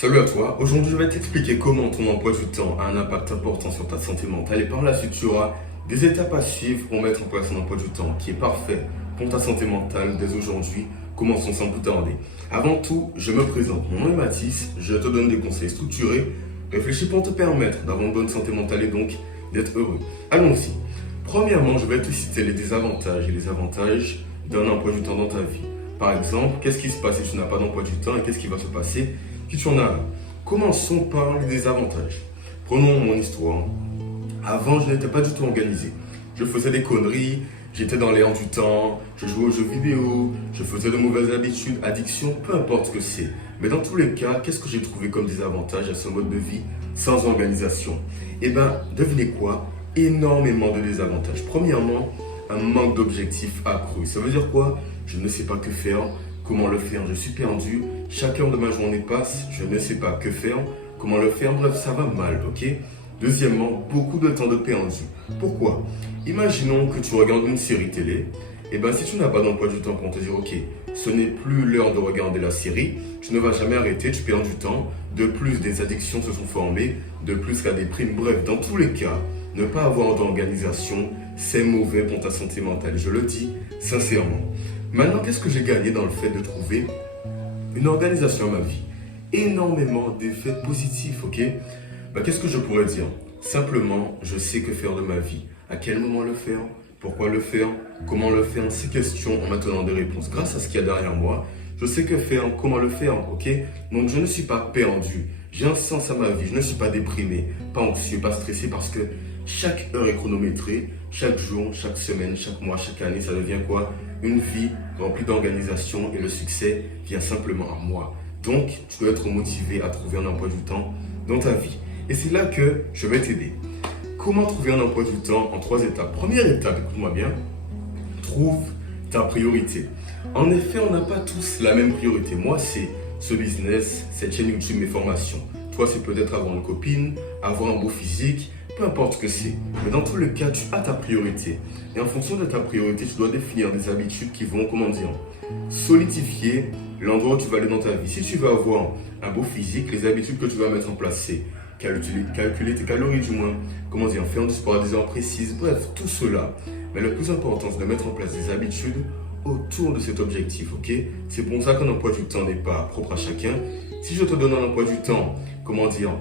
Salut à toi, aujourd'hui je vais t'expliquer comment ton emploi du temps a un impact important sur ta santé mentale et par la suite tu auras des étapes à suivre pour mettre en place un emploi du temps qui est parfait pour ta santé mentale dès aujourd'hui. Commençons sans plus tarder. Avant tout, je me présente, mon nom est Mathis, je te donne des conseils structurés, réfléchis pour te permettre d'avoir une bonne santé mentale et donc d'être heureux. Allons-y. Premièrement, je vais te citer les désavantages et les avantages d'un emploi du temps dans ta vie. Par exemple, qu'est-ce qui se passe si tu n'as pas d'emploi du temps et qu'est-ce qui va se passer si tu en as un. Commençons par les désavantages. Prenons mon histoire. Avant, je n'étais pas du tout organisé. Je faisais des conneries, j'étais dans l'air du temps, je jouais aux jeux vidéo, je faisais de mauvaises habitudes, addictions, peu importe ce que c'est. Mais dans tous les cas, qu'est-ce que j'ai trouvé comme désavantage à ce mode de vie sans organisation? Eh bien, devinez quoi? Énormément de désavantages. Premièrement, un manque d'objectifs accru. Ça veut dire quoi? Je ne sais pas que faire, comment le faire, je suis perdu. Chaque heure de ma journée passe, je ne sais pas que faire, comment le faire, bref, ça va mal, ok? Deuxièmement, beaucoup de temps de perdu. Pourquoi? Imaginons que tu regardes une série télé. Et bien, si tu n'as pas d'emploi du temps pour te dire, ok, ce n'est plus l'heure de regarder la série, tu ne vas jamais arrêter, tu perds du temps. De plus, des addictions se sont formées, de plus, la déprime. Bref, dans tous les cas, ne pas avoir d'organisation, c'est mauvais pour ta santé mentale. Je le dis sincèrement. Maintenant, qu'est-ce que j'ai gagné dans le fait de trouver une organisation à ma vie? Énormément d'effets positifs, ok? Qu'est-ce que je pourrais dire? Simplement, je sais que faire de ma vie. À quel moment le faire? Pourquoi le faire? Comment le faire? Ces questions en maintenant des réponses. Grâce à ce qu'il y a derrière moi, je sais que faire, comment le faire, ok? Donc, je ne suis pas perdu. J'ai un sens à ma vie. Je ne suis pas déprimé, pas anxieux, pas stressé parce que chaque heure est chronométrée. Chaque jour, chaque semaine, chaque mois, chaque année, ça devient quoi? Une vie remplie d'organisation et le succès vient simplement à moi. Donc, tu dois être motivé à trouver un emploi du temps dans ta vie. Et c'est là que je vais t'aider. Comment trouver un emploi du temps en 3 étapes? Première étape, écoute-moi bien, trouve ta priorité. En effet, on n'a pas tous la même priorité. Moi, c'est ce business, cette chaîne YouTube, mes formations. Toi, c'est peut-être avoir une copine, avoir un beau physique, peu importe ce que c'est. Mais dans tous les cas, tu as ta priorité. Et en fonction de ta priorité, tu dois définir des habitudes qui vont, solidifier l'endroit où tu vas aller dans ta vie. Si tu veux avoir un beau physique, les habitudes que tu vas mettre en place, c'est calculer tes calories du moins, faire du sport à des heures précises, bref, tout cela. Mais le plus important, c'est de mettre en place des habitudes autour de cet objectif, ok? C'est pour ça qu'un emploi du temps n'est pas propre à chacun. Si je te donne un emploi du temps,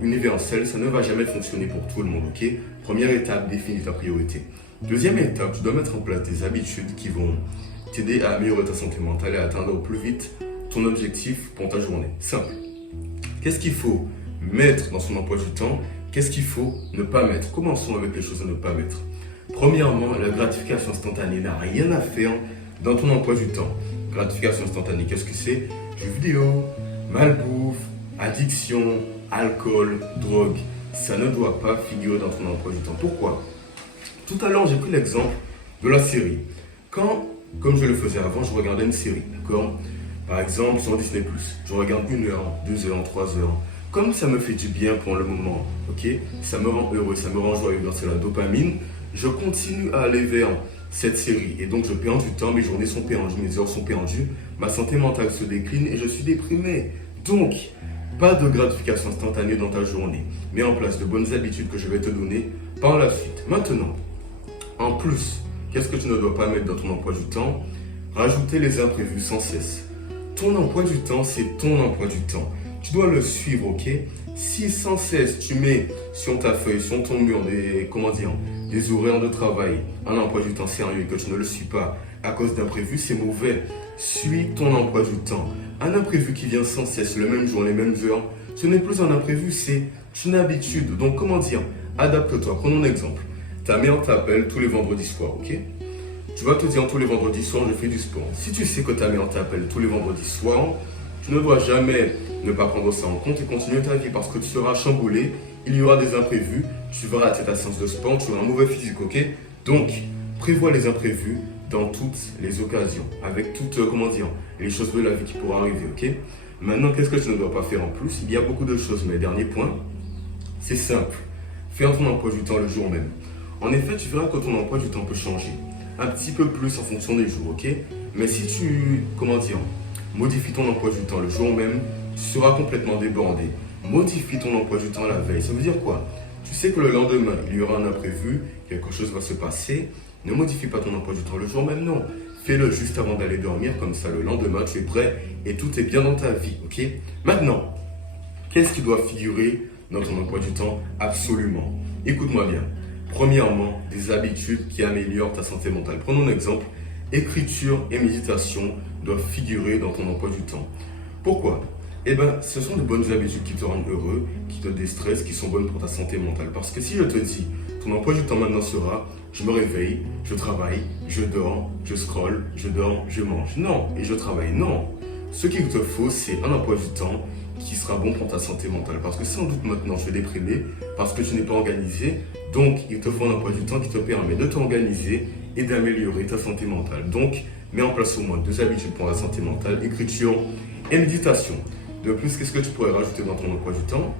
universel, ça ne va jamais fonctionner pour tout le monde, ok? Première étape, définis ta priorité. Deuxième étape, tu dois mettre en place des habitudes qui vont t'aider à améliorer ta santé mentale et à atteindre au plus vite ton objectif pour ta journée. Simple. Qu'est-ce qu'il faut mettre dans son emploi du temps? Qu'est-ce qu'il faut ne pas mettre? Commençons avec les choses à ne pas mettre. Premièrement, la gratification instantanée n'a rien à faire dans ton emploi du temps. Gratification instantanée, qu'est-ce que c'est? Jeux vidéo, malbouffe, addiction, alcool, drogue. Ça ne doit pas figurer dans ton emploi du temps. Pourquoi? Tout à l'heure, j'ai pris l'exemple de la série. Quand, comme je le faisais avant, je regardais une série, d'accord? Par exemple, sur Disney+, je regarde 1 heure, 2 heures, 3 heures. Comme ça me fait du bien pour le moment, ok? Ça me rend heureux, ça me rend joyeux, c'est la dopamine. Je continue à aller vers cette série et donc je perds du temps, mes journées sont perdues, mes heures sont perdues, ma santé mentale se décline et je suis déprimé. Donc, pas de gratification instantanée dans ta journée. Mets en place de bonnes habitudes que je vais te donner par la suite. Maintenant, en plus, qu'est-ce que tu ne dois pas mettre dans ton emploi du temps? Rajouter les imprévus sans cesse. Ton emploi du temps, c'est ton emploi du temps. Tu dois le suivre, ok? Si sans cesse tu mets sur ta feuille, sur ton mur, des horaires de travail, un emploi du temps sérieux et que tu ne le suis pas à cause d'imprévus, c'est mauvais. Suis ton emploi du temps. Un imprévu qui vient sans cesse, le même jour, les mêmes heures, ce n'est plus un imprévu, c'est une habitude. Donc, adapte-toi. Prenons un exemple. Ta mère t'appelle tous les vendredis soirs, ok? Tu vas te dire tous les vendredis soirs, je fais du sport. Si tu sais que ta mère t'appelle tous les vendredis soirs, tu ne dois jamais ne pas prendre ça en compte et continuer ta vie parce que tu seras chamboulé, il y aura des imprévus, tu vas rater ta séance de sport, tu auras un mauvais physique, ok? Donc, prévois les imprévus dans toutes les occasions, avec toutes, les choses de la vie qui pourraient arriver, ok? Maintenant, qu'est-ce que tu ne dois pas faire en plus? Il y a beaucoup de choses, mais dernier point, c'est simple. Faire ton emploi du temps le jour même. En effet, tu verras que ton emploi du temps peut changer. Un petit peu plus en fonction des jours, ok? Mais si tu, modifies ton emploi du temps le jour même, tu seras complètement débordé. Modifie ton emploi du temps la veille. Ça veut dire quoi? Tu sais que le lendemain, il y aura un imprévu, quelque chose va se passer. Ne modifie pas ton emploi du temps le jour même, non. Fais-le juste avant d'aller dormir, comme ça le lendemain, tu es prêt et tout est bien dans ta vie, ok? Maintenant, qu'est-ce qui doit figurer dans ton emploi du temps? Absolument. Écoute-moi bien. Premièrement, des habitudes qui améliorent ta santé mentale. Prenons un exemple. Écriture et méditation doivent figurer dans ton emploi du temps. Pourquoi? Eh bien, ce sont de bonnes habitudes qui te rendent heureux, qui te déstressent, qui sont bonnes pour ta santé mentale. Parce que si je te dis, ton emploi du temps maintenant sera, je me réveille, je travaille, je dors, je scrolle, je dors, je mange. Non, et je travaille. Non. Ce qu'il te faut, c'est un emploi du temps qui sera bon pour ta santé mentale. Parce que sans doute maintenant, tu es déprimé, parce que tu n'es pas organisé. Donc, il te faut un emploi du temps qui te permet de t'organiser et d'améliorer ta santé mentale. Donc, mets en place au moins 2 habitudes pour la santé mentale, écriture et méditation. De plus, qu'est-ce que tu pourrais rajouter dans ton emploi du temps?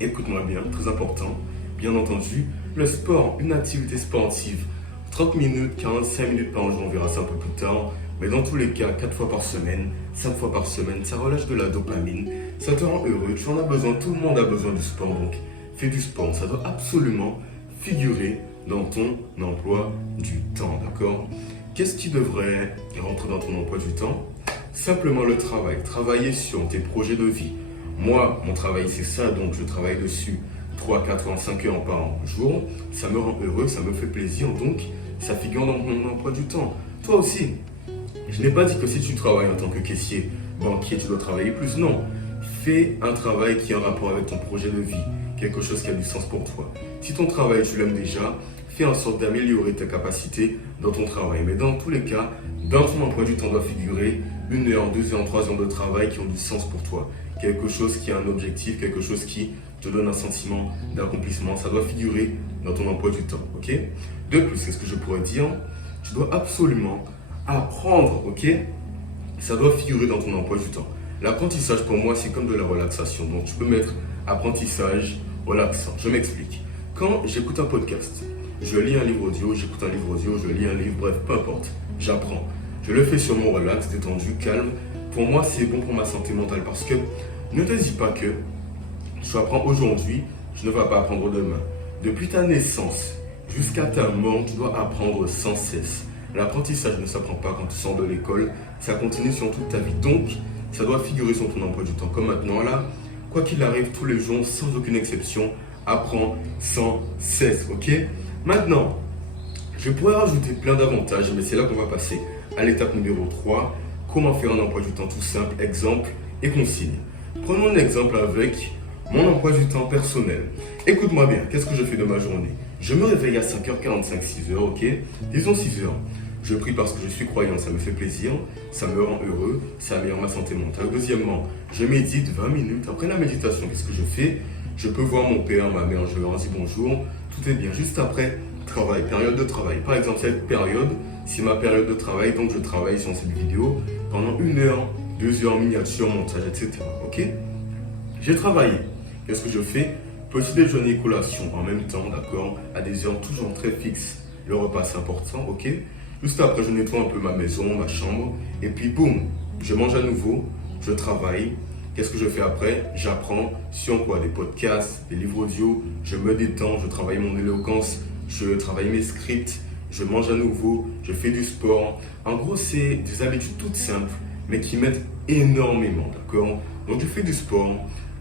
Écoute-moi bien, très important, bien entendu, le sport, une activité sportive. 30 minutes, 45 minutes par jour, on verra ça un peu plus tard. Mais dans tous les cas, 4 fois par semaine, 5 fois par semaine, ça relâche de la dopamine, ça te rend heureux, tu en as besoin, tout le monde a besoin du sport, donc fais du sport, ça doit absolument figurer dans ton emploi du temps, d'accord? Qu'est-ce qui devrait rentrer dans ton emploi du temps? Simplement le travail, travailler sur tes projets de vie. Moi, mon travail c'est ça, donc je travaille dessus 3, 4 ans, 5 heures par jour, ça me rend heureux, ça me fait plaisir, donc ça figure dans mon emploi du temps. Toi aussi, je n'ai pas dit que si tu travailles en tant que caissier, banquier, tu dois travailler plus, non. Fais un travail qui a un rapport avec ton projet de vie, quelque chose qui a du sens pour toi. Si ton travail, tu l'aimes déjà, fais en sorte d'améliorer tes capacités dans ton travail. Mais dans tous les cas, dans ton emploi du temps doit figurer 1 heure, 2 heures, 3 heures de travail qui ont du sens pour toi. Quelque chose qui a un objectif, quelque chose qui te donne un sentiment d'accomplissement. Ça doit figurer dans ton emploi du temps, ok? De plus, qu'est-ce que je pourrais dire? Tu dois absolument apprendre, ok? Ça doit figurer dans ton emploi du temps. L'apprentissage pour moi, c'est comme de la relaxation. Donc tu peux mettre apprentissage, relaxant. Je m'explique. Quand j'écoute un podcast, je lis un livre audio, j'écoute un livre audio, je lis un livre, bref, peu importe. J'apprends. Je le fais sur mon relax, détendu, calme. Pour moi, c'est bon pour ma santé mentale parce que ne te dis pas que tu apprends aujourd'hui, tu ne vas pas apprendre demain. Depuis ta naissance jusqu'à ta mort, tu dois apprendre sans cesse. L'apprentissage ne s'apprend pas quand tu sors de l'école, ça continue sur toute ta vie. Donc, ça doit figurer sur ton emploi du temps. Comme maintenant là, quoi qu'il arrive, tous les jours, sans aucune exception, apprends sans cesse, ok? Maintenant, je pourrais rajouter plein d'avantages, mais c'est là qu'on va passer à l'étape numéro 3. Comment faire un emploi du temps tout simple, exemple et consigne. Prenons un exemple avec mon emploi du temps personnel. Écoute-moi bien, qu'est-ce que je fais de ma journée? Je me réveille à 5h45, 6h, ok? Disons 6h. Je prie parce que je suis croyant, ça me fait plaisir, ça me rend heureux, ça améliore ma santé mentale. Deuxièmement, je médite 20 minutes. Après la méditation, qu'est-ce que je fais? Je peux voir mon père, ma mère, je leur dis bonjour, tout est bien. Juste après, travail, période de travail. Par exemple, cette période, c'est ma période de travail, donc je travaille sur cette vidéo pendant 1 heure, 2 heures, miniature, montage, etc. Ok? J'ai travaillé. Qu'est-ce que je fais? Petit déjeuner, collation en même temps, d'accord? À des heures toujours très fixes. Le repas, c'est important, ok? Juste après, je nettoie un peu ma maison, ma chambre. Et puis, boum, je mange à nouveau, je travaille. Qu'est-ce que je fais après? J'apprends sur quoi? Des podcasts, des livres audio. Je me détends, je travaille mon éloquence, je travaille mes scripts, je mange à nouveau, je fais du sport. En gros, c'est des habitudes toutes simples, mais qui m'aident énormément, d'accord? Donc, je fais du sport.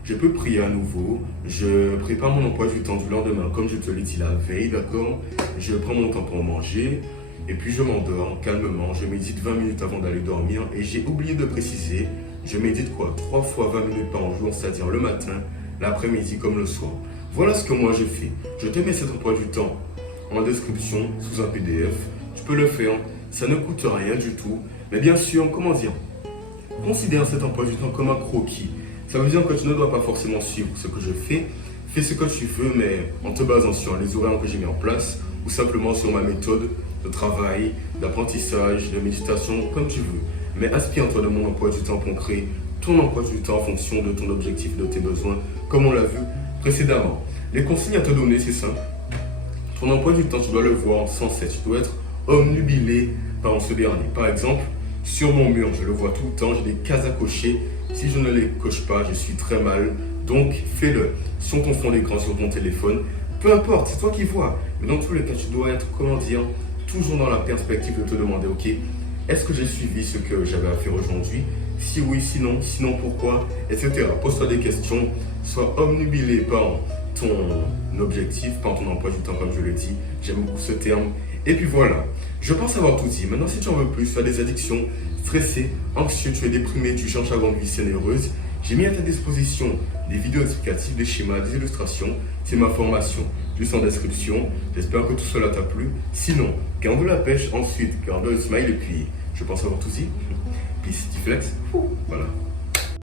Je peux prier à nouveau, je prépare mon emploi du temps du lendemain, comme je te l'ai dit la veille, d'accord? Je prends mon temps pour manger, et puis je m'endors calmement, je médite 20 minutes avant d'aller dormir, et j'ai oublié de préciser, je médite quoi? 3 fois 20 minutes par jour, c'est-à-dire le matin, l'après-midi comme le soir. Voilà ce que moi je fais. Je te mets cet emploi du temps en description, sous un PDF, tu peux le faire, ça ne coûte rien du tout, mais bien sûr, comment dire? Considère cet emploi du temps comme un croquis. Ça veut dire que tu ne dois pas forcément suivre ce que je fais. Fais ce que tu veux, mais en te basant sur les horaires que j'ai mis en place ou simplement sur ma méthode de travail, d'apprentissage, de méditation, comme tu veux. Mais inspire-toi de mon emploi du temps pour créer ton emploi du temps en fonction de ton objectif, de tes besoins, comme on l'a vu précédemment. Les consignes à te donner, c'est simple. Ton emploi du temps, tu dois le voir sans cesse. Tu dois être omnubilé par ce dernier. Par exemple, sur mon mur, je le vois tout le temps, j'ai des cases à cocher Si je ne les coche pas, je suis très mal. Donc fais-le. Si on confond l'écran sur ton téléphone, peu importe, c'est toi qui vois. Mais dans tous les cas, tu dois être, comment dire, toujours dans la perspective de te demander, ok, est-ce que j'ai suivi ce que j'avais à faire aujourd'hui? Si oui, sinon pourquoi, etc. Pose-toi des questions, sois omnubilé par ton objectif, par ton emploi du temps, comme je le dis. J'aime beaucoup ce terme. Et puis voilà, je pense avoir tout dit. Maintenant, si tu en veux plus, tu as des addictions, stressé, anxieux, tu es déprimé, tu cherches à avoir une vie saine et heureuse, j'ai mis à ta disposition des vidéos explicatives, des schémas, des illustrations. C'est ma formation, juste en description. J'espère que tout cela t'a plu. Sinon, garde la pêche, ensuite garde le smile et puis je pense avoir tout dit. Peace, flex. Voilà.